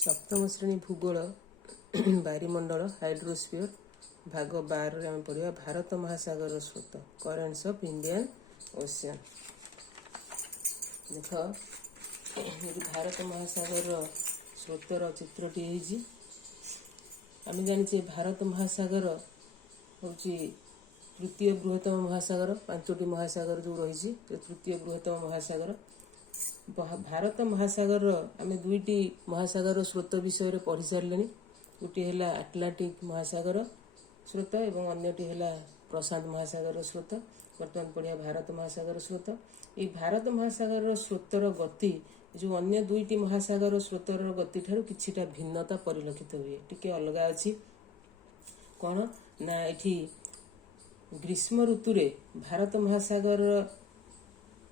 सप्तम श्रेणी भूगोल बारिमंडल हाइड्रोस्फीयर भाग 12 आम पढ़ा भारत महासागर स्रोत करेन्ट्स ऑफ इंडियन ओशियन। देख ये भारत महासागर स्रोतर चित्रटी आम जाने भारत महासागर हूँ तृतीय बृहत्तम महासागर, 5टी महासागर जो रही तृतीय बृहत्तम महासागर। भारत महासागर आम दुईटी महासागर स्रोत विषय पढ़ी सारे। गोटे है आटलांटिक महासागर स्रोत और अन्यटी है प्रशांत महासागर स्रोत। बर्तमान पढ़िया भारत महासागर स्रोत। ये भारत महासागर स्रोतर गति जो अन्य दुईटी महासागर स्रोतर गति ठारू किछिटा भिन्नता परिलक्षित हुए, टिके अलग अच्छी। कौन ना ये ग्रीष्म ऋतु भारत महासागर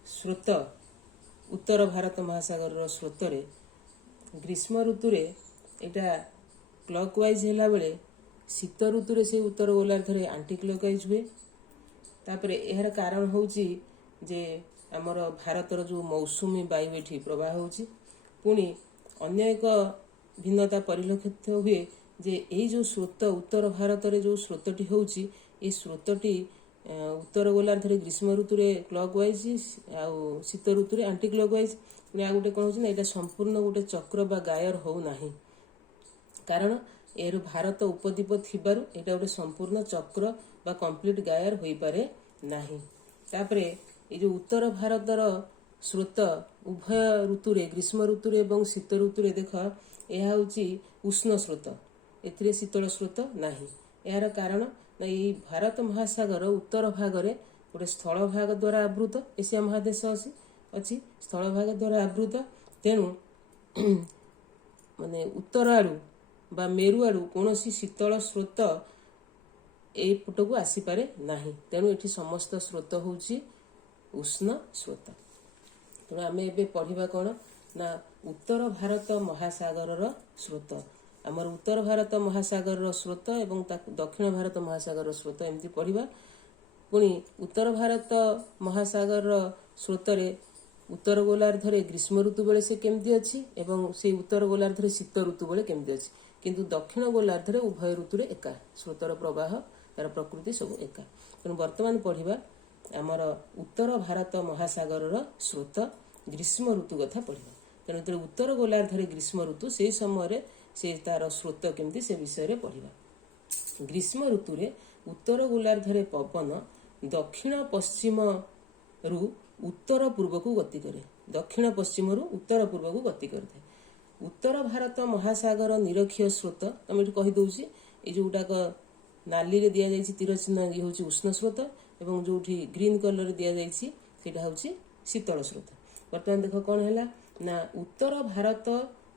स्रोत उत्तर भारत महासागर स्रोत ग्रीष्म ऋतु यहाँ क्लॉकवाइज है बेले शीत ऋतु से उत्तर गोलार्ध रे आंटी क्लॉकवाइज हुए। तापर यार कारण हूँ जे आमर भारतर जो मौसुमी वायु ये प्रवाह होची। पुणी अन्य एक भिन्नता परिलक्षित हुए जे यही जो स्रोत उत्तर भारत रे जो स्रोतटी होची ये स्रोतटी उत्तर गोलार्ध रे ग्रीष्म ऋतु क्लॉकवाइज आउ शीत ऋतु आंटी क्लॉकवाइज। पुणी आ गोटे कौन हो संपूर्ण गोटे चक्र बा गायर हो नाही, कारण यार भारत उपद्वीप थिबारु एटा गोटे संपूर्ण चक्र बा कंप्लीट गायर हो पारे नाही। तापरे ये जो उत्तर भारतर स्रोत उभय ऋतु ग्रीष्म ऋतु एवं शीत ऋतु देख यह हूँ उष्ण स्रोत, एथिरे शीतल स्रोत नाही। यार कारण ये भारत महासागर उत्तर भागरे गोटे स्थल भाग द्वारा आवृत, एशिया महादेश अच्छी स्थल भाग द्वारा आवृत। तेणु माने उत्तर आड़ू बा मेरु आड़ू कौन शीतल स्रोत एपट को आसीपारे नाही। तेणु ये समस्त स्रोत हूँ उष्ण स्रोत। तेणु आम ए पढ़ा कौन ना उत्तर भारत महासागर स्रोत, आमर उत्तर भारत महासागर स्रोत एवं दक्षिण भारत महासागर स्रोत एमती पढ़ा। पुणी उत्तर भारत महासागर स्रोत उत्तर गोलार्ध रे ग्रीष्म ऋतु बेले से केमती अच्छी एवं से उत्तर गोलार्ध रे शीत ऋतु बेले केमती अच्छी, किंतु दक्षिण गोलार्ध रे उभय ऋतु एका स्रोतर प्रवाह तार प्रकृति सब एका। तेणु वर्तमान पढ़ा आमर उत्तर भारत महासागर स्रोत ग्रीष्म ऋतु कथा पढ़ा। तेणु जो उत्तर गोलार्ध रे ग्रीष्म ऋतु से समय से तार स्रोत केमती से विषय पढ़ा। ग्रीष्म ऋतु उत्तर गोलार्ध रे पवन दक्षिण पश्चिम रु उत्तर पूर्व को गति करे, दक्षिण पश्चिम रु उत्तर पूर्व को गति करते। उत्तर भारत महासागर निरक्षीय स्रोत तुम ये कहीदे ये जोटाक नाली रे दिया जाइए तीर चिन्ह ये हूँ उष्ण स्रोत और जो ग्रीन कलर दि जाइए हूँ शीतल स्रोत। बर्तमान देख कौन है ना उत्तर भारत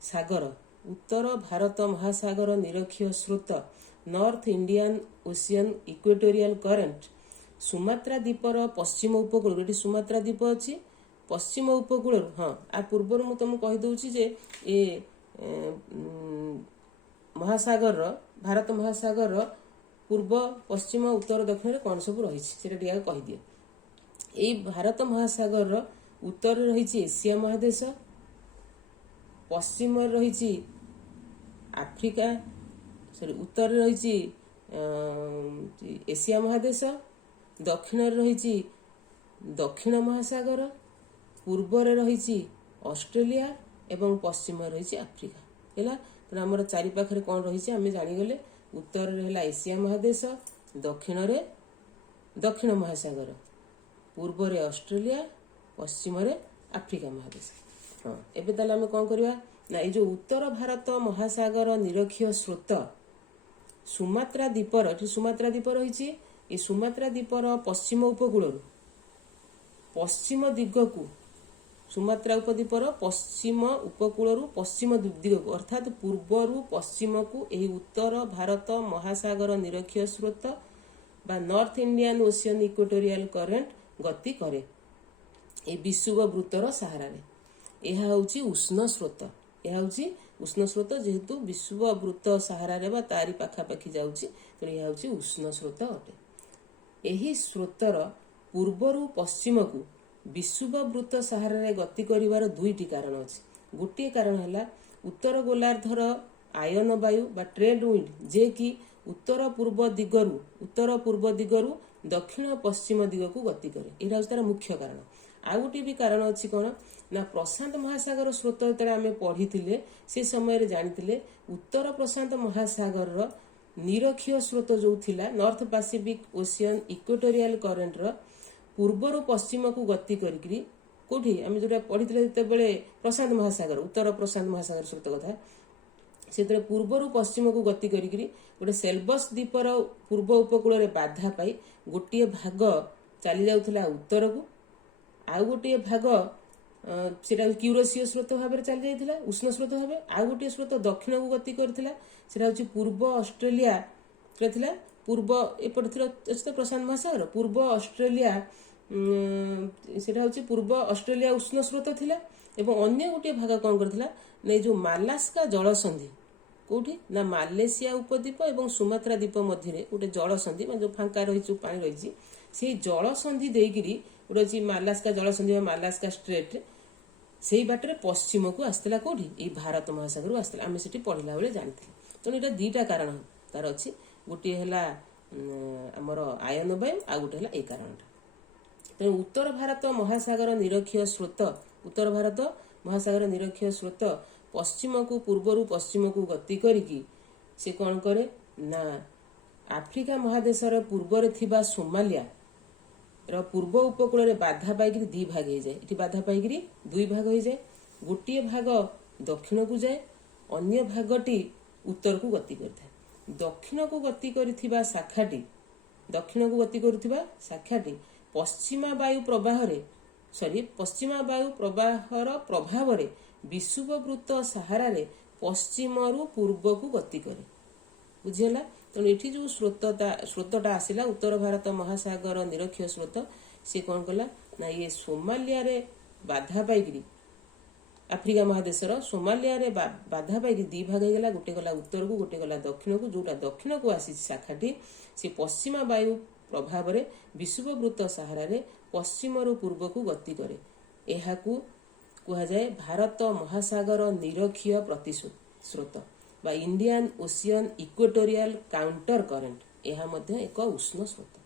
सागर उत्तर भारत महासागर निरक्षीय स्रोत north Indian ocean equatorial current Sumatra द्वीपर पश्चिम उपकूल ये सुमात्रा द्वीप अच्छी पश्चिम उपकूल हाँ आ पूर्व मुझे तुमको कहीदे जे ये महासागर भारत महासागर पूर्व पश्चिम उत्तर दक्षिण कौन सब रही कहीदिए। यही भारत महासागर उत्तर रही एशिया महादेश, पश्चिम रही आफ्रिका सॉरी उत्तर रही एशिया महादेश, दक्षिण रही दक्षिण महासागर, पूर्व रही ऑस्ट्रेलिया एवं पश्चिम रही आफ्रिका है। तो आमर चारि पाखरे कौन रही आम जानीगले उत्तर है एशिया महादेश, दक्षिण दक्षिण महासागर, पूर्व ऑस्ट्रेलिया, पश्चिम आफ्रिका महादेश। हाँ एबे ताले आम कौन करवा ना ये जो उत्तर भारत महासागर निरक्षीय स्रोत सुमात्रा द्वीपर सुमात्रा द्वीप रही ये सुमात्रा द्वीपर पश्चिम उपकूल पश्चिम दिग को सुमात्रा उपद्वीपर पश्चिम उपकूल पश्चिम दिग को अर्थात पूर्वर पश्चिम को यही उत्तर भारत महासागर निरक्षीय स्रोत बा north Indian ocean equatorial current गति करे ये विषुव वृत्तर सहारा यह हूँ उष्ण स्रोत। यह हूँ उष्ण स्रोत जेहेतु विषुव वृत्त सहारा तारी पाखापाखि जाऊँगी तेणु यह हूँ उष्ण स्रोत अटे। यही स्रोतर पूर्वर पश्चिम को विषुव वृत्त सहारा गति करिवार दुईटी कारण अच्छी। गोटे कारण है उत्तर गोलार्धर आयन वायु बा ट्रेड विंड जे कि उत्तर पूर्व दिगरु दक्षिण पश्चिम दिग को गति करे। यहाँ तार मुख्य कारण। आउ गोटे भी कारण अच्छी कौन ना प्रशांत महासागर स्रोत जो आम पढ़ी से समय जानी उत्तर प्रशांत महासागर निरक्षीय स्रोत जो थिला north Pacific ocean equatorial current पूर्वर पश्चिम को गति करी कौटी आम जो पढ़ी जिते प्रशांत महासागर उत्तर प्रशांत महासागर स्रोत कथा से पूर्वर पश्चिम को गति करी गोटे सेल्बस द्वीपर पूर्व उपकूल में बाधा पाई गोटे भाग चली जाऊला उत्तर को आउ गोटे भाग से क्यूरोसीय स्रोत भाव में चली जाता उष्ण स्रोत भाव आउ गोटे स्रोत दक्षिण को गति करता पूर्व ऑस्ट्रेलिया पूर्व एपटे तो प्रशांत महासागर पूर्व ऑस्ट्रेलिया से पूर्व ऑस्ट्रेलिया उष्ण स्रोत थिला एवं अन्य गोटे भाग कौन करथिला ने जो मालास्का जलसंधि कौटी ना मालेशिया उपद्वीप एवं सुमात्रा द्वीप मध्य गोटे जलसंधि जो फांका रही पानी रही से जलसंधि देकरी गोटे अच्छी मालास्का जलसंधि मालास्का स्ट्रेट से बाटर पश्चिम को आसला कौटी ये भारत महासागर आसला आम से पढ़ला बेले जानी तेणु यहाँ दुईटा कारण तार अच्छी गोटे है आमर आयन वायु आ गोटे है ये कारणटा तेणु उत्तर भारत महासागर निरक्षीय स्रोत उत्तर भारत महासागर निरक्षीय स्रोत पश्चिम को पूर्वर पश्चिम को गति करिकी से कौन करे ना आफ्रिका महादेशर पूर्वर थिबा सोमालिया र पूर्व उपकूल में बाधा पाई दी भाग हो जाए ये बाधा पाई दुई भाग हो जाए गोटे भाग दक्षिण को जाए अन्य भागटी उत्तर को गति करता दक्षिण को गति करिथिबा शाखाटी दक्षिण को गति करुथिबा शाखाटी पश्चिमा वायु प्रवाहर प्रभाव विषुववृत्त सहारा पश्चिम रु पूर्व को गति करे बुझीगला। तेणु ये जो स्रोतटा आसला उत्तर भारत महासागर निरक्षीय स्रोत सी कौन कला ना ये सोमालिया रे बाधा पाई आफ्रिका महादेशर सोमालिया रे बाधा पाई दी भाग होगा गोटे गला उत्तर को गोटे गला दक्षिण को जोटा दक्षिण को आसी शाखाटी से पश्चिमा वायु प्रभाव में विषुववृत्त सहारा पश्चिम रु पूर्व को गति करे यह कह जाए भारत महासागर निरक्षीय प्रतिस्रोत बा Indian ocean equatorial counter current यह मध्य एक उष्ण स्रोत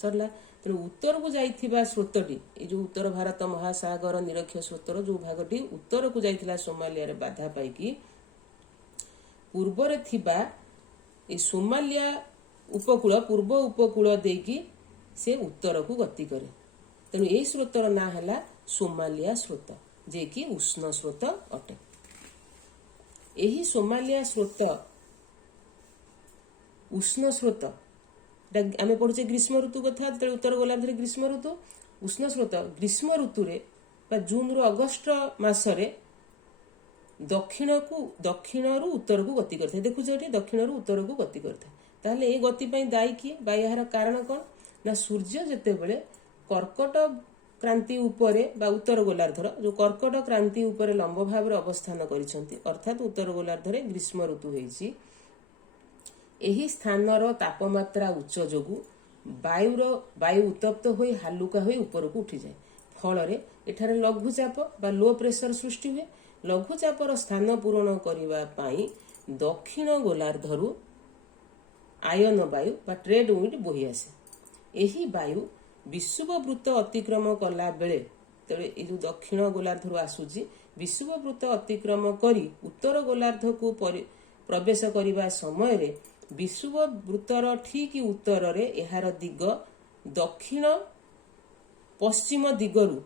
सरला। तेणु उत्तर को जाइथिबा स्रोतटी ये जो उत्तर भारत महासागर निरक्षीय स्रोतर जो भागटी उत्तर को जाइथिला सोमालिया रे बाधा पाई पूर्व थिबा ए सोमालिया उपकूल पूर्व उपकूल देकी से उत्तर को गति करे। तेणु यही स्रोतर ना है सोमालिया स्रोत जे कि उष्ण स्रोत अटे। यही सोमालिया स्रोत उष्ण स्रोत आम पढ़ुचे ग्रीष्म ऋतु कथा जो उत्तर गोलार्धर ग्रीष्म ऋतु उष्ण स्रोत ग्रीष्म ऋतु जून रु अगस्ट मसरे दक्षिण रु उत्तर को गति करता देखुचे दक्षिण रु उत्तर को गति करता ताहले ए गति दायी किए बा यार कारण कौन ना सूर्य जेतेबेले कर्कट क्रांति उपरे बा उत्तर गोलार्धर जो कर्कट क्रांति उपरे लंब भाव में अवस्थान करिसेंती अर्थात उत्तर गोलार्धर ग्रीष्म ऋतु होईची एही स्थानर तापमात्रा उच्च जोगु वायु उत्तप्त होई हालुका होई ऊपर को उठी जाए फल एठारे लघुचाप बा लो प्रेशर सृष्टि हुए लघुचापर स्थान पूरण करने पाई दक्षिण गोलार्धरु आयन वायु बा ट्रेड विंड बोही आसे एही वायु विषुववृत्त अतिक्रम कला बेले तेरे जो दक्षिण गोलार्धरु आसुची विषुववृत्त अतिक्रम करी उत्तर गोलार्ध को प्रवेश करने समय रे विषुववृत्तर ठीक उत्तर रे एहार दिग दक्षिण पश्चिम दिगरु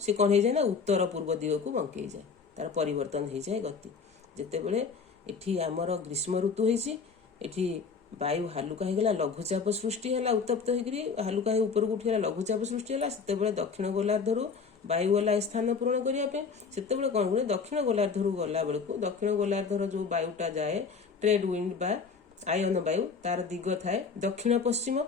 से कौन हो जाए ना उत्तर पूर्व दिग को बंकई जाए तार परिवर्तन हो जाए गति जितेबले एठी आमर ग्रीष्म ऋतु होइछि एठी वायु हालुका होगला लघुचाप सृष्टि है उत्तप्त होकर हालुका ऊपर को उठिगला लघुचाप सृष्टि है से दक्षिण गोलार्धरु वायु गला स्थान पूरण करने से कौन करे दक्षिण गोलार्धरु गला बेलू दक्षिण गोलार्धर जो वायुटा जाए ट्रेड विंड बा आयन वायु तार दिग थाए दक्षिण पश्चिम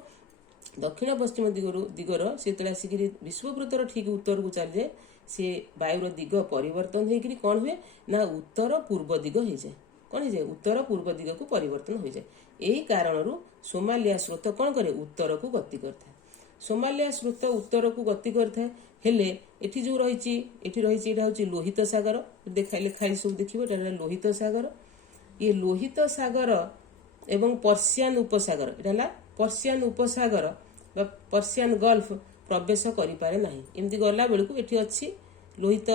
दिगर से आसिक विश्ववृत्तर ठीक उत्तर को चली जाए से वायुर दिग परिवर्तन होकर कौन हुए ना उत्तर पूर्व दिग हो जाए कौन हो जाए उत्तर पूर्व दिग को परिवर्तन हो जाए यही कारण सोमालिया स्रोत कौन करे उत्तर को गति करता है सोमालिया स्रोत उत्तर को गति करता है हेले एठी जो रही एठी रही एटा हूँ लोहित सागर देखा लिखाई सब देखिए एटा लोहित सागर ये लोहित सागर एवं पर्सियान उपसागर एटा पर्सियान उपसागर बा पर्सियान गल्फ प्रवेश करिपारे नाही एमती गला बेलू एठी अच्छी लोहित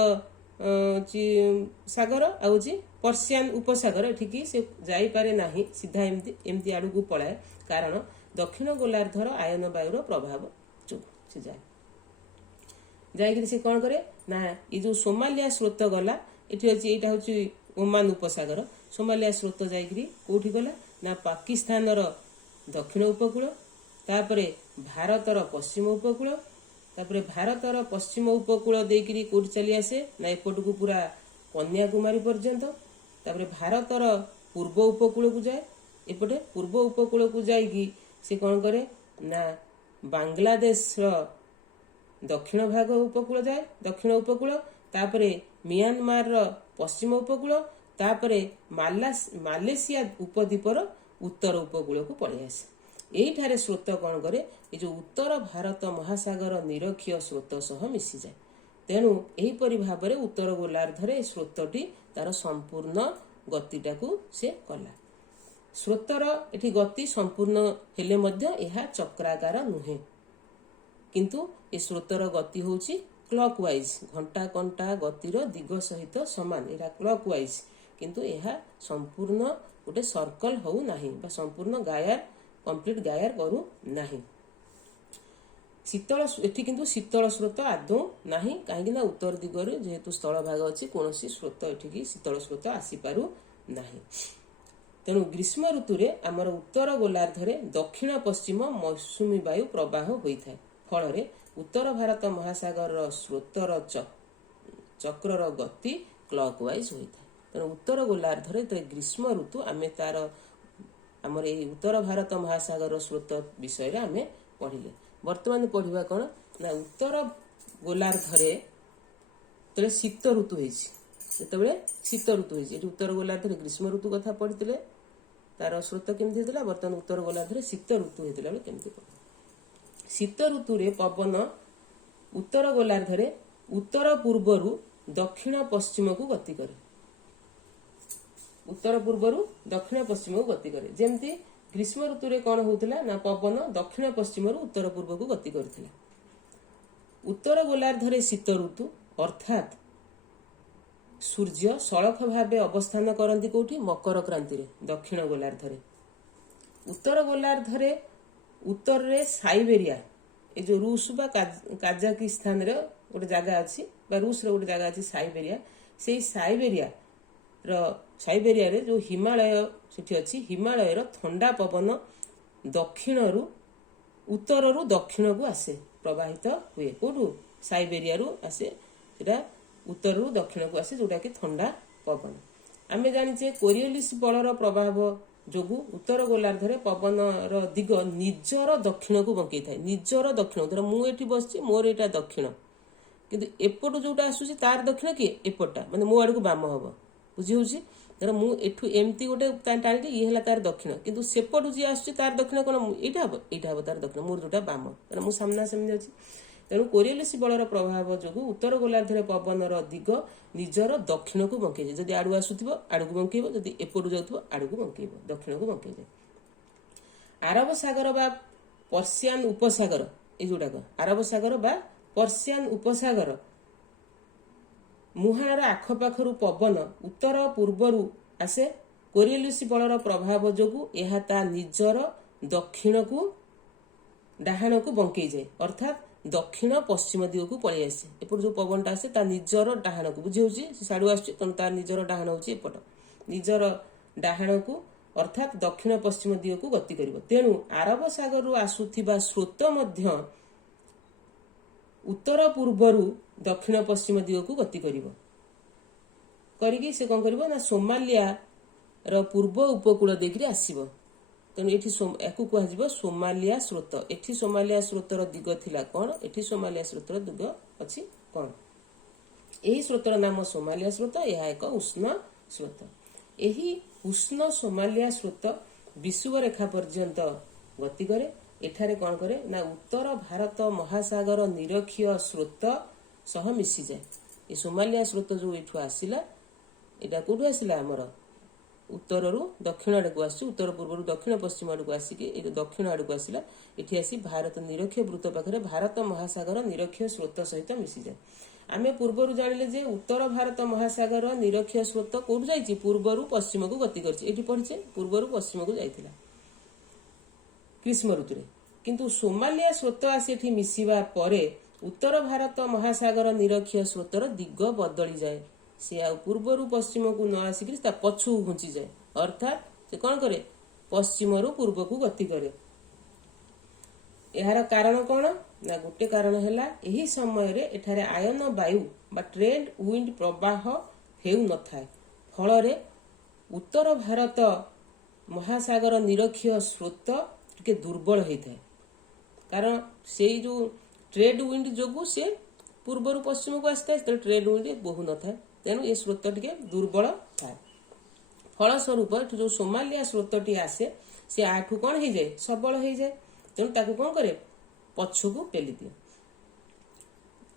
सागर आउची पर्सियान उपसागर एठिकी से जाई पारे नाही सीधा एमती एमती आड़ू को पलाए कारण दक्षिण गोलार्धर आयन वायुर प्रभाव जो से जाए जाइकरी से कौन करे ना ये जो सोमालिया स्रोत गला एठी अछि एटा होची ओमान उपसागर सोमालिया स्रोत जाइकरी कोठी गला ना पाकिस्तान रो दक्षिण उपकूल तापरे भारतर पश्चिम उपकूल तापरे भारतर पश्चिम उपकूल देकरी कोठी चली आसे ना एपट को पूरा कन्याकुमारी पर्यंत तापरे भारतर पूर्व उपकूल को जाए एपटे पूर्व उपकूल को जाइकी से कौन करे ना बांग्लादेश रो दक्षिण भाग उपकूल जाए दक्षिण उपकूल तापरे म्यांमार रो पश्चिम उपकूल तापरे मालेशिया उपद्वीपर उत्तर उपकूल को पड़े आसे यही स्रोत कौन करे ये जो उत्तर भारत महासागर निरक्षीय स्रोत सह मिसी जाए तेणु एहीपरि भाव में उत्तर गोलार्धरे स्रोतटी तार संपूर्ण गतिटा को से कला स्रोतर एठी गति संपूर्ण हेले मध्य यह चक्राकार नुहे किंतु ए स्रोतर गति होची क्लॉकवाइज घंटा कंटा गतिर दिग सहित समान एटा क्लॉकवाइज किंतु यह संपूर्ण गोटे सर्कल हो नाही बा संपूर्ण गायर कंप्लीट गायर करू नाही शीतल एठी किंतु शीतल स्रोत आदौ नाही काहेकि ना उत्तर दिगरे जेहेतु स्थल भाग अछि कोनोसी स्रोत एठिकी शीतल स्रोत आसी पारु नाही तेणु ग्रीष्म ऋतु रे आमर उत्तर गोलार्धरे दक्षिण पश्चिम मौसुमी वायु प्रवाह होइथाय फल उत्तर भारत महासागर स्रोतर चक्र गति क्लॉकवाइज होइथाय तेणु उत्तर गोलार्धरे ग्रीष्म ऋतु आमे तार आमर ए उत्तर भारत महासागर स्रोत विषय आम पढ़िले वर्तमान पढ़ा कौन ना उत्तर गोलार्धरे तो शीत ऋतु होते शीत ऋतु होती उत्तर गोलार्धरे ग्रीष्म ऋतु कथा पढ़ी तार स्रोत केमती होता बर्तमान उत्तर गोलार्धरे शीत ऋतु होता केमती पढ़ शीत ऋतु रे पवन उत्तर गोलार्धरे उत्तर पूर्वरु दक्षिण पश्चिम को गति करे उत्तर पूर्वरु दक्षिण पश्चिम को गति करे जेमती ग्रीष्म ऋतु रे कौन होता ना पवन दक्षिण पश्चिम उत्तर पूर्व को गति करथिला उत्तर गोलार्धरे शीत ऋतु अर्थात सूर्य सड़क भावे अवस्थान करती कोठी मकर क्रांति रे दक्षिण गोलार्धरे उत्तर गोलार्धरे उत्तर रे साइबेरिया ए जो रूस बा काजाकिस्तान रे गोटे जगह अच्छी रूस रे गोटे जगह अच्छी साइबेरिया से साइबेरिया रे जो हिमालय सेठी अच्छी हिमालय रो ठंडा पवन दक्षिण रु उत्तर रु दक्षिण को आसे प्रवाहित हुए कोठू साइबेरिया रु आसे सेटा उत्तर रु दक्षिण को आसे जोटा कि ठंडा पवन आमे जानिचे कोरियोलिस बलर प्रभाव जोगु उत्तर गोलार्धरे पवन रो दिग निजर दक्षिण को बंकई थाए निजर दक्षिण धर मु एठी बसची मोर एटा दक्षिण किंतु एपटू जोटा आसुची तार दक्षिण कि एपटा माने मो आडू बाम हबो बुझी होची धर मु एठू एमती गोटे टाणी ये हला तार दक्षिण किंतु सेपटू जी आसुची तार दक्षिण कोन एटा हबो तार दक्षिण मोर जोटा बाम धर मु सामना सामने अछि तेणु कोरियोलिस बलर प्रभाव जोगु उत्तर गोलार्धरे पवनर दिग निजर दक्षिण को बंकई जदि आड़ू आसुथिबो आड़ू को बंकेइबो जदि एपटू जाउथिबो आड़ू को बंकेइबो दक्षिण को बंकई जाय अरब सागर बा पर्सियान उपसागर ए जोडाक अरब सागर बा पर्सियान उपसागर मुहाणर आखपाखरु पवन उत्तर पूर्वरु आसे कोरियोलिस बलर प्रभाव जोगु एहा ता निजर दक्षिण को डाहाण को बंकई जाए अर्थात दक्षिण पश्चिम दिग को पलि आसे एपट जो पवनटा आसे ता निजर डाहाण को बुझी होची से साडू आसची तन ता निजर डाहाण होची एपट निजर डाहाण को अर्थात दक्षिण पश्चिम दिग को गति करिवो तेणु अरब सागर रु आसुथिबा स्रोत मध्य उत्तर पूर्वरु दक्षिण पश्चिम दिग को गति करिवो करिकी से कोन करिवो ना सोमालिया रो पूर्व उपकूल देखि आसीबो तेणु एठी याकू कह सोमालिया स्रोत एठी सोमालिया स्रोतर दिग थिला कौन एठी सोमालिया स्रोतर दिग अच्छी कौन यही स्रोतर नाम सोमालिया स्रोत यह एक उष्ण स्रोत यही उष्ण सोमालिया स्रोत विषुव रेखा पर्यंत गति करे एठारे कौन करे ना उत्तर भारत महासागर निरक्षीय स्रोत सह मिसी जाए। ये सोमालिया स्रोत जो एठू आसिला एटा कोठू आसिला हमर उत्तर रु दक्षिण आड़ को आसी उत्तर पूर्व दक्षिण पश्चिम आड़ को आसिक ये दक्षिण आड़ को आसिला एठी आसी भारत निरक्षीय वृत्त पाखरे भारत महासागर निरक्षीय स्रोत सहित मिसी जाए। आमे पूर्व जानिले जे उत्तर भारत महासागर निरक्षीय स्रोत कोठू जाइछि पूर्व पश्चिम को गति करछि। एठी पढिछे पूर्व पश्चिम को जाइथिला ग्रीष्म ऋतु किंतु सोमालिया स्रोत आसी एठी मिसिबा परे उत्तर भारत महासागर निरक्षीय स्रोतर दिग बदली जाए। से आ पूर्व पश्चिम को न आसिक पछू घुंची जाए अर्थात से कौन करे पश्चिम रु पूर्व को गति करे। यार कारण कौन ना गोटे कारण है यही समय रे एठारे आयन वायु बा ट्रेड विंड प्रवाह हेउ न थाए फल उत्तर भारत महासागर निरक्षीय स्रोत टिके दुर्बल होता है कारण से जो ट्रेड विंड जोगु से पूर्व पश्चिम को आसता है ट्रेड विंड बहु न थाए तेणु ये स्रोत टिके दुर्बल थाए। फलस्वरूप जो सोमालिया स्रोतटी आसे से आठू कौन हो जाए सबल हो जाए तेणु ताकू कौन करे पछकू पेली दिए।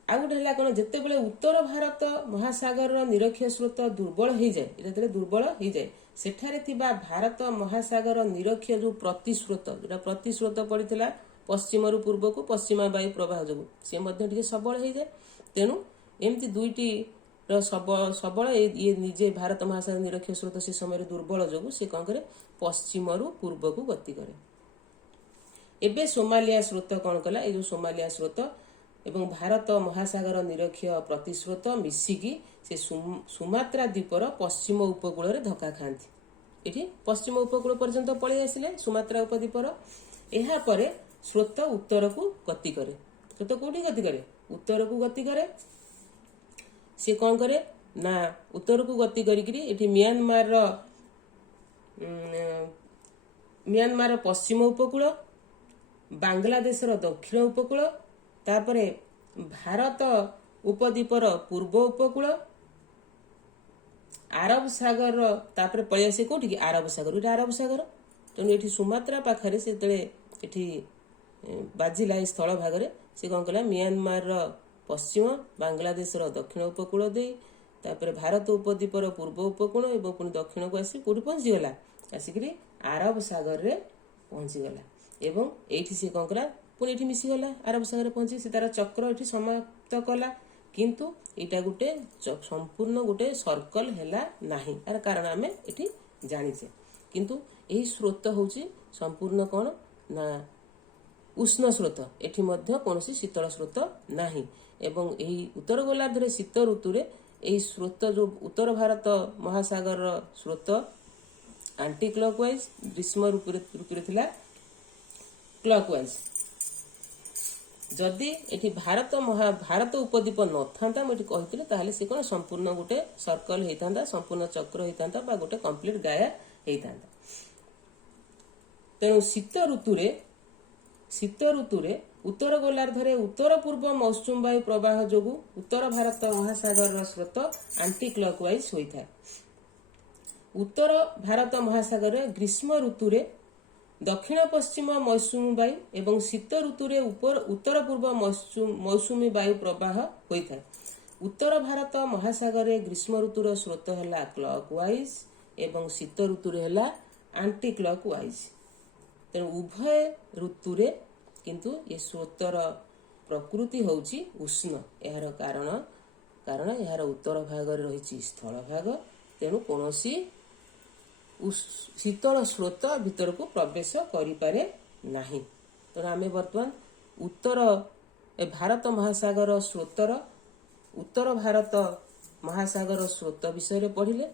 आ गोटे है कौन जिते बड़े उत्तर भारत महासागर निरक्षीय स्रोत दुर्बल हो जाए ये दुर्बल हो जाए सेठारे थिबा भारत महासागर निरक्षीय जो प्रतिस्रोत जो प्रतिस्रोत पड़ता पश्चिम रु पूर्व को पश्चिमा वायु प्रवाह जो सी टे सबल हो जाए। तेणु एमती दुईटी सबल ये निजे भारत महासागर निरक्षीय स्रोत से समय दुर्बल जो सी कौन करे पश्चिम रु पूर्व को गति करे। एबे सोमालिया स्रोत कौन कला ये जो सोमालिया स्रोत एवं भारत महासागर निरक्षीय प्रतिस्रोत मिसिकी से सुमात्रा द्वीपर पश्चिम उपकूल रे धक्का खाती एठी पश्चिम उपकूल पर्यंत पळै आसिले सुमात्रा उपद्वीपर। एहा परे स्रोत उत्तर को गति करे स्रोत कोठी गति करे उत्तर को गति करे से कौन करे ना उत्तर को गति करी एठी म्यांमार पश्चिम उपकूल बांग्लादेश दक्षिण उपकूल तापरे भारत उपद्वीपर पूर्व उपकूल आरब सागर तापरे पळै आसे कोठी की आरब सागर ये आरब सागर तेणु ये सुमात्रा पाखरे से ये बाजिला स्थल भागरे से कौन कला म्यांमार पश्चिम बांग्लादेश दक्षिण उपकूल दे तापरे भारत उपद्वीपर पूर्व उपकूल एवं पुणी दक्षिण को आसी कोठी पहुंची गला आसिक आरब सागर रे पहुंची गला एवं एठी से कौन कला पुणी एठी मिसी गला आरब सागर पहुंची से तार चक्र एठी समाप्त कला किंतु एटा गोटे संपूर्ण गोटे सर्कल हैला नाही यार कारण आमे एठी जानिछे किंतु एही स्रोत होची संपूर्ण कौन ना उष्ण स्रोत एठी मध्य कोनोसी शीतल स्रोत नाही एवं एही उत्तर गोलार्ध रे शीत ऋतु रे एही स्रोत जो उत्तर भारत महासागर स्रोत एंटी क्लॉकवाइज ग्रीष्म ऋतु रे थिला क्लॉकवाइज जदि एठी भारत उपद्वीप न थांता मोटी कहितले ताहले से कोन संपूर्ण गोटे सर्कल हेतांता संपूर्ण चक्र हेतांता बा गोटे कंप्लीट गाया हेतांता। तेणु शीत ऋतु रे उत्तर गोलार्ध रे उत्तर पूर्व मौसुमी वायु प्रवाह जोगु उत्तर भारत महासागर स्रोत एंटी क्लॉकवाइज होइथा। उत्तर भारत महासागर ग्रीष्म ऋतु रे दक्षिण पश्चिम मौसुमी वायु एवं शीत ऋतु रे उत्तर पूर्व मौसुमी वायु प्रवाह होइथा। उत्तर भारत महासागर रे ग्रीष्म ऋतुर स्रोत हैला क्लॉकवाइज एवं शीत ऋतु रे हैला एंटी क्लॉकवाइज। तेणु उभय ऋतु रे किंतु ये स्रोतर प्रकृति होउची उष्ण यार कारण यार उत्तर भाग रे रहिची स्थल भाग तेणु कोनोसी शीतल स्रोत भीतर को प्रवेश करि पारे नाही। तेणु आमे वर्तमान उत्तर भारत महासागर स्रोतर उत्तर भारत महासागर स्रोत विषय रे पढ़िले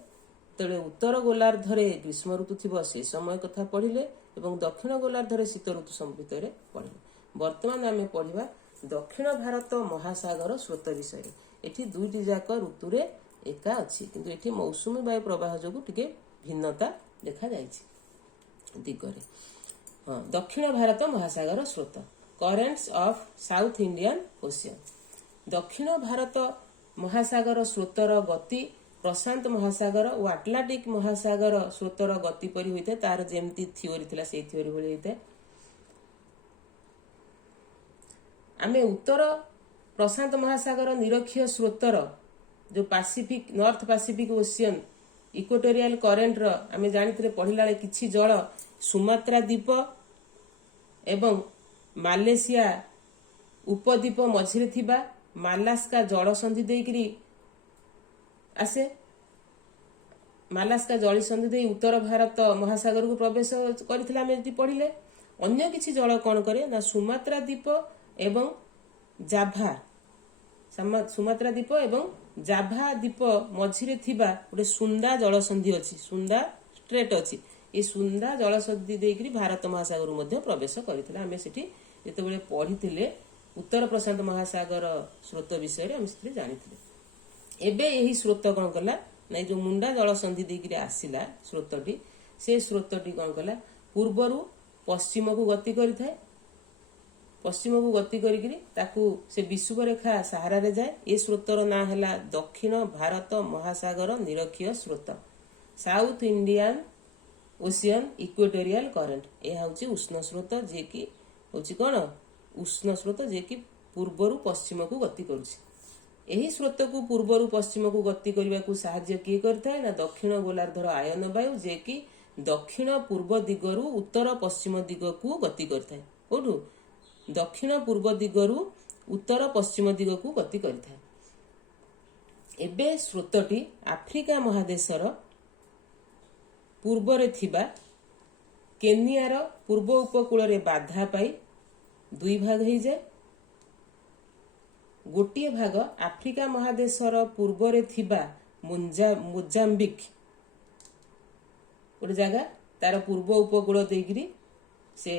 तेरे उत्तर गोलार्ध रे ग्रीष्म ऋतु थिबो से समय कथा पढ़िले एवं दक्षिण गोलार्ध रे शीत ऋतु संबंधित रे पढ़िले। वर्तमान आमे पढ़िबा दक्षिण भारत महासागर स्रोत विषय एठी दुईटी जाक ऋतु रे एका अछि किंतु एठी मौसुमी वायु प्रवाह जोगु टिके भिन्नता देखा जाइछि दिगरे। दक्षिण भारत महासागर स्रोत currents of south Indian ocean दक्षिण भारत महासागर स्रोतर गति प्रशांत महासागर और आटलांटिक महासागर स्रोतर गति परि होइते तार जेमती थ्योरी थिला से थ्योरी भली होइते। आमे उत्तर प्रशांत महासागर निरक्षीय स्रोतर जो पासिफिक नॉर्थ पासिफिक ओशियन इक्वेटोरियल करेन्टर आम जानी पढ़ला कि जल सुमात्रा द्वीप एवं मालेशिया उपद्वीप मझिरे थिबा मालास्का जलसंधि देकरी आसे मालास्का जलसंधि दे उत्तर भारत महासागर को प्रवेश करते पढ़िले अन्य किछि जल कौन करे ना सुमात्रा द्वीप एवं जाभा सुमात्रा द्वीप एवं जाभा द्वीप मझिरे थिबा गोटे सुंदा जलसंधि अछि सुंदा स्ट्रेट अछि ये सुंदा जलसंधि देकरी भारत महासागर मध्य प्रवेश करथिला हमें सेठी जेतेबेले पढ़िथिले उत्तर प्रशांत महासागर स्रोत विषय हम सेठी जानिथिले एबे एही स्रोत कोन कला ना जो मुंडा जलसंधि देकरी आसिला स्रोतटी से स्रोतटी कोन कला पूर्वरु पश्चिम को गति करिथाय पश्चिम को गति करिकरी ताकू से विषुवरेखा सहारा रे जाए ए स्रोतर ना हैला दक्षिण भारत महासागर निरक्षीय स्रोत south Indian ocean equatorial current ए हउची उष्ण स्रोत जे कि हउची कोन उष्ण स्रोत जे कि पूर्वरु पश्चिम को गति करूची एही स्रोत को पूर्वरु पश्चिम को गति करबा को सहाय्य किए करथाय ना दक्षिण गोलार्धर आयन वायु जे कि दक्षिण पूर्व दिगरु उत्तर पश्चिम दिग को गति करथाय कोठु दक्षिण पूर्व दिगरु उत्तर पश्चिम दिग को गति करथाय एबे स्रोतटी आफ्रिका महादेशर पूर्व रे थिबा केनियार पूर्व उपकूल रे बाधा पाई दुई भाग हो जाए गोटे भाग आफ्रिका महादेशर पूर्व रे थिबा मोजाम्बिक गोटे जगह तार पूर्व उपकूल देकरी से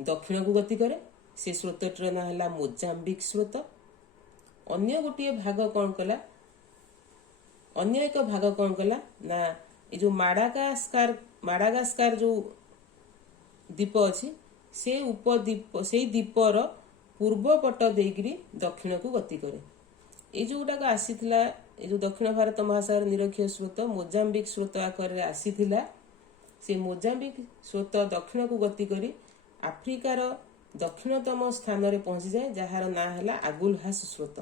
दक्षिण को गति करे से स्रोतटर ना हला मोजाम्बिक स्रोत अन्य गोटे भाग कौन कला अन्य एक भाग कौन कला ना ये जो माडागास्कार जो द्वीप अच्छी से उपद्वीप से द्वीपर पूर्व पट देकरी दक्षिण को गति करे ये जो गुटाक आसीथिला ये जो दक्षिण भारत महासागर निरक्षीय स्रोत मोजाम्बिक स्रोत आकार आसीथिला से मोजाम्बिक स्रोत दक्षिण को गति करी आफ्रिकार दक्षिणतम स्थान रे पहुंची जाए जहार ना हला आगुलहास स्रोत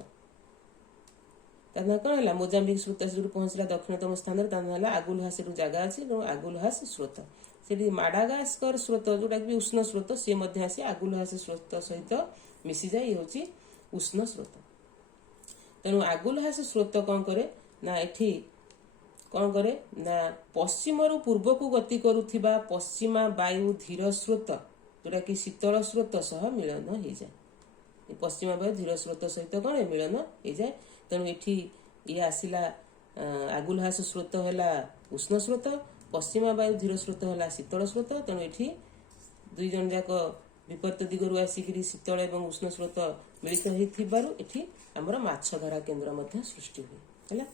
ताना कौन है मोजाम्बिक स्रोत से पहुंचला दक्षिणतम स्थान रे ताना हला आगुलहास जगह अच्छी आगुलहास स्रोत से माडागास्कर स्रोत जोटा कि उष्ण स्रोत सी मध्य आसी आगुलहास स्रोत सहित मिसी जाए ये हूँ उष्ण स्रोत तेणु आगुलहास स्रोत कौन करे ना एठी कौन करे ना पश्चिम रु पूर्व को गति करुथिबा पश्चिमा वायु धीर स्रोत जोटा कि शीतल स्रोत सह मिलन हो जाए पश्चिमा वायु धीर स्रोत सहित कौन मिलन हो जाए तेणु एठी ये आसिला आगुलहास स्रोत है उष्ण स्रोत पश्चिमा वायु धीर स्रोत है शीतल स्रोत तेणु एठी दुई जन जाक विपरीत दिगरु आसिक शीतल एवं उष्ण स्रोत मिलित होइथिबारु एठी हमर माछ धरा केन्द्र मध्य सृष्टि हुए है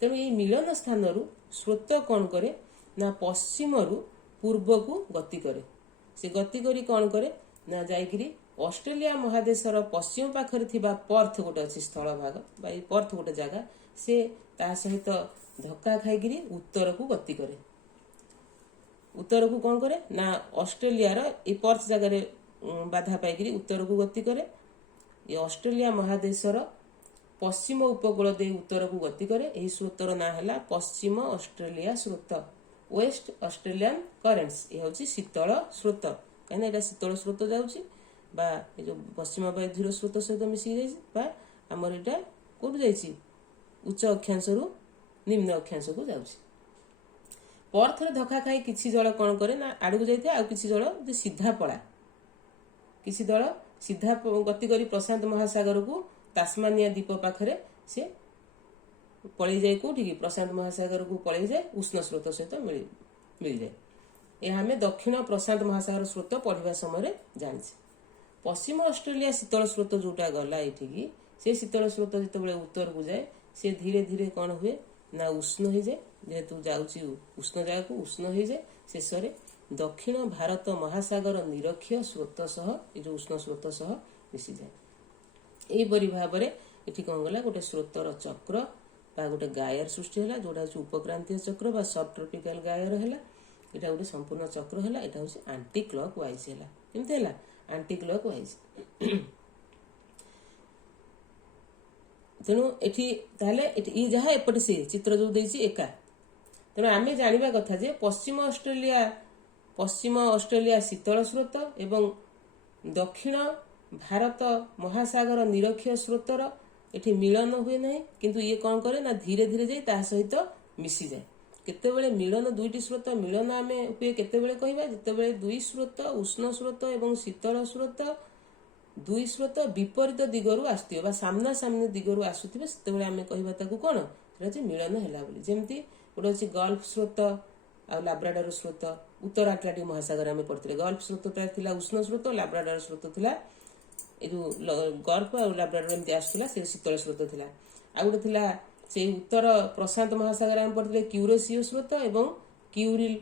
तेणु ये मिलन स्थान रु स्रोत कौन करे ना पश्चिम रु पूर्व को गति करे से गति करी कौन करे ना जाइकरी ऑस्ट्रेलिया महादेशर पश्चिम पाखरे थिबा पर्थ गोटे अच्छी स्थल भाग बा पर्थ गोटे जगह से ता सहित धक्का खाइकरी उत्तर को गति करे उत्तर को कौन करे ना ऑस्ट्रेलियार ए पर्थ जगह बाधा पाइकरी उत्तर को गति करे ये ऑस्ट्रेलिया महादेशर पश्चिम उपकूल दे उत्तर को गति करे यही स्रोतर ना है पश्चिम ऑस्ट्रेलिया स्रोत वेस्ट ऑस्ट्रेलियन करेंट्स ये हूँ शीतल स्रोत कहीं शीतल स्रोत जाऊँगी बा जो पश्चिम वायु धीर स्रोत सहित मिसिकी जाए आमर यहाँ कौट जा उच्च अक्षांश रु निम्न अक्षांश को जाऊँगी पर्थ धक्का खाई किसी जल कौन करे ना आड़ को जाए आउ किसी जल जो सीधा पड़ा किसी दल सीधा गति करी प्रशांत महासागर को तास्मानिया द्वीप पाखरे से पलि जाए कौटी प्रशांत महासागर को पलि जाए उष्ण स्रोत सहित मिल जाए यह आम दक्षिण प्रशांत महासागर स्रोत पढ़ा समय जानी पश्चिम ऑस्ट्रेलिया शीतल स्रोत जोटा गला ये से शीतल स्रोत जिते उत्तर को जाए से धीरे धीरे कौन हुए ना उष्ण हो जाए जेहेतु जाऊँगी उष्ण जगह को उष्ण हो जाए शेष दक्षिण भारत महासागर निरक्षीय स्रोत सह ये जो उष्ण स्रोत सह मिसी जाए यहीपरी भाव में ये कौन गला गोटे स्रोतर चक्र बा गोटे गायर सृष्टि है जोटा हूँ उपक्रांतीय चक्र बा सब ट्रॉपिकल गायर है यहाँ गोटे संपूर्ण चक्र है यहाँ हूँ आंटी क्लॉक वाइज है केमती है आंटी क्लॉक वाइज तेणु एठी ताहले ये जहाँ एपटे से चित्र जो देछि एका तेणु आमे जानिबा कथा जे पश्चिम ऑस्ट्रेलिया शीतल स्रोत एवं दक्षिण भारत महासागर निरक्षीय स्रोतर एठी मिलन हुए नहीं किंतु ये कौन करे ना धीरे धीरे जाई ता सहित मिसी जाए केतेबेले मिलन दुईटी स्रोत मिलन आमे हुए केतेबेले कहबा जेतेबेले दुई स्रोत उष्ण स्रोत एवं शीतल स्रोत दुई स्रोत विपरीत दिगरु आसथिबे बा सामना सामने दिगरु आसुथिबे सेतेबेले आमे कहबा ताकू कोन सेटा जे मिलन हैला बोली जेमती गोटे अछि गल्फ स्रोत आ लाब्राडोर स्रोत उत्तर आटलांटिक महासागर आमे पढ़थिले गल्फ स्रोत थिला उष्ण स्रोत लाब्राडोर स्रोत थिला ए जो गल्फ और लाब्राडोर एमती आसुला से शीतल स्रोत थिला आ गोटे थिला से उत्तर प्रशांत महासागर आमे पढ़थिले क्यूरेशियो स्रोत एवं क्यूरिल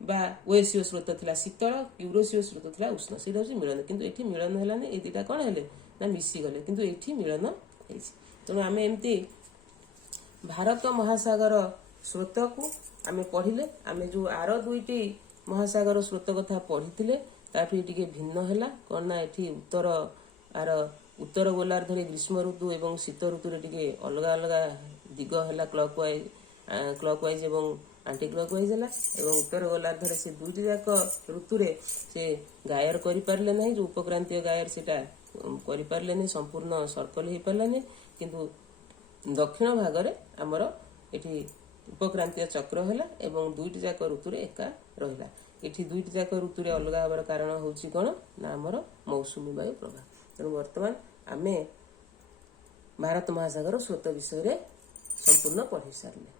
बा ओएसियो स्रोत थिला शीतल क्यूरेशियो स्रोत थिला उष्ण सेटा होची मिलन किंतु एठी मिलन हैलानी ए दिटा कोन हेले ना मिसी गले किंतु एठी मिलन हेछि तेणु आमे एमती भारत महासागर स्रोत को आमे पढ़िले आमे जो आर दुईटी महासागर स्रोत कथा पढ़िथिले ताठु टिके भिन्न हैला कोन ना एठी उत्तर गोलार्धरे ग्रीष्म ऋतु एवं शीत ऋतु रे टिके अलगा अलगा दिग हैला क्लॉकवाइज एवं आंटी क्लॉकवाइज हैला एवं उत्तर गोलार्धरे से दुईटी जाक ऋतु रे से गायर करि पारले नाही जो उपक्रांतीय गायर सेटा करि पारले नाही संपूर्ण सर्कल हे पारला नाही किंतु दक्षिण भागरे हमर एठी उपक्रांतीय चक्र हैला एवं दुईटी जाक ऋतु रे एका रहिला एठी दुईटी जाक ऋतु रे अलगा हबार कारण होची कोन ना हमर मौसुमी वायु प्रभाव तेणु वर्तमान आमे भारत महासागर स्रोत विषय रे संपूर्ण पढ़ी सारले।